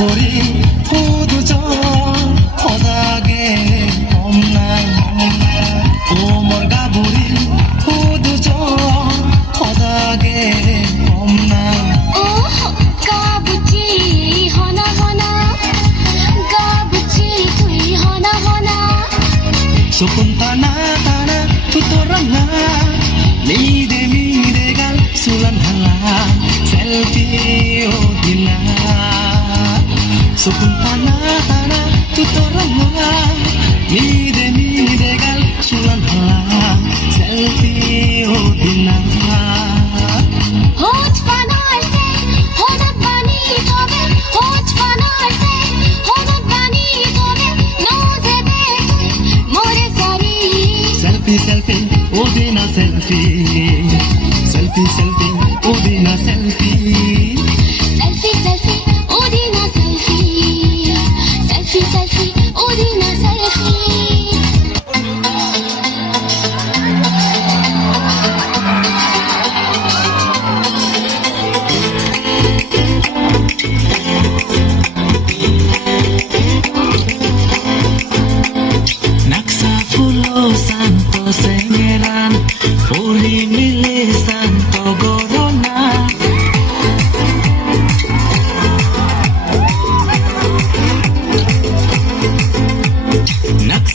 우리 호두정 허나게 없나 오몰 가부리 호두정 허나게 없나 오 가부지 허나 허나 가부지 투이 허나 허나 소금 타나 타나 투토랑나 미래 미래가 술한 할라 셀피 오디나 So kung pala para totoo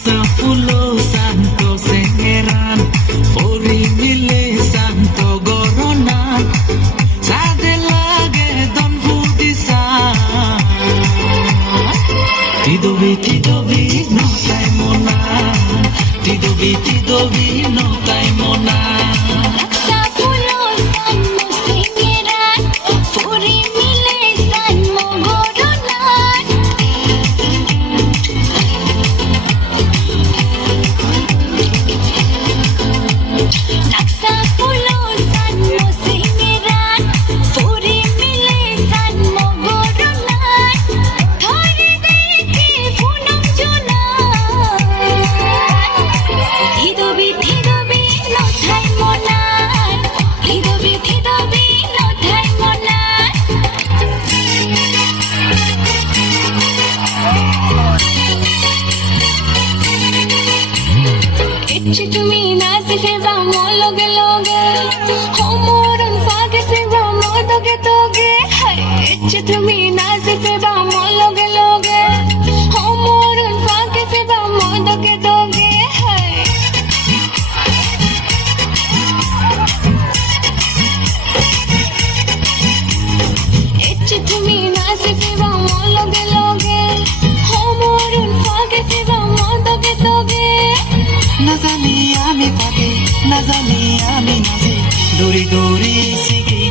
Sa me nazife ba mo loge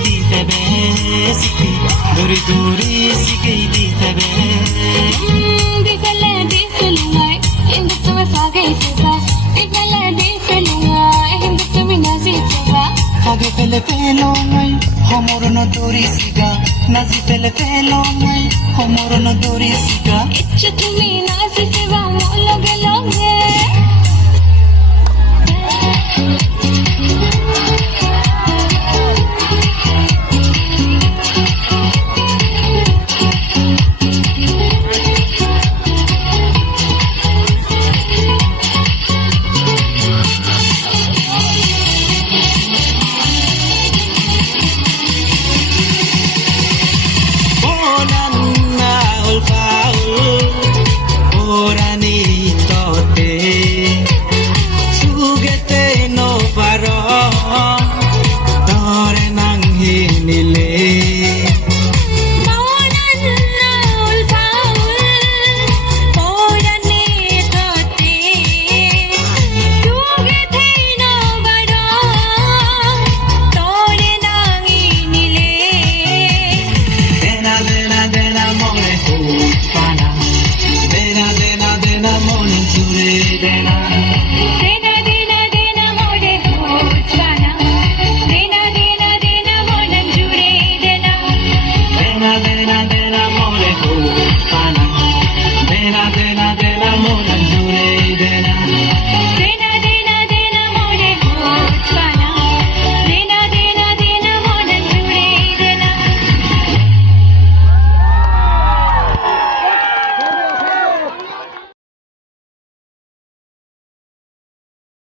দিতে বে শিখি দিতে বে fiba Di felle di fellungai Hindi tumi nazi fiba ফাগে ফেলে ফেলো শিগা নাজি ফেলে ফেলো নাই সমরণ দৌড়ি শিগা Itcha tumi nazi Say that.